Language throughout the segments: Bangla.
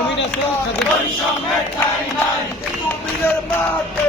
বৈষম্যের ঠাই নাই বিজেপির মাঠে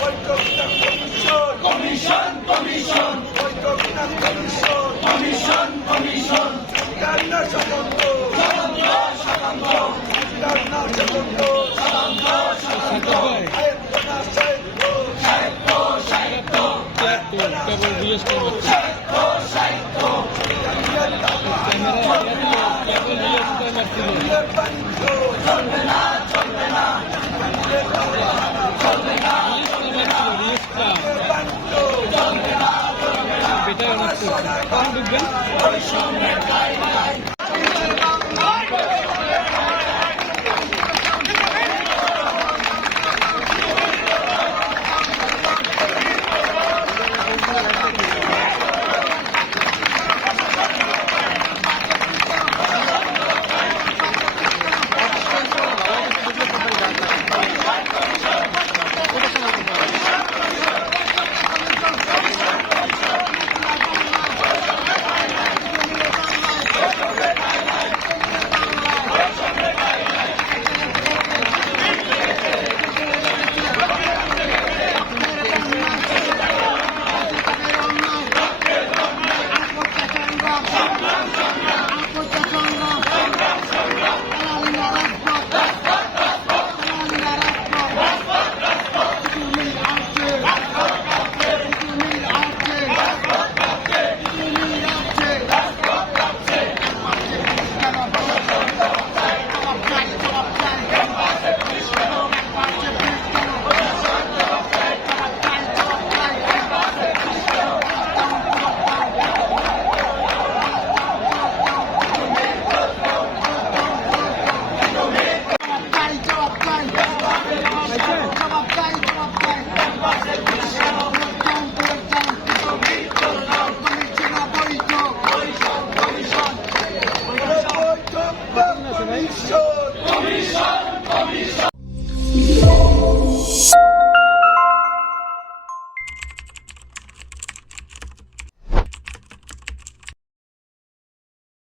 না বাণিজ্য বেটা অনেক কম ঢুকবেন বৈঠক কমিশন কমিশন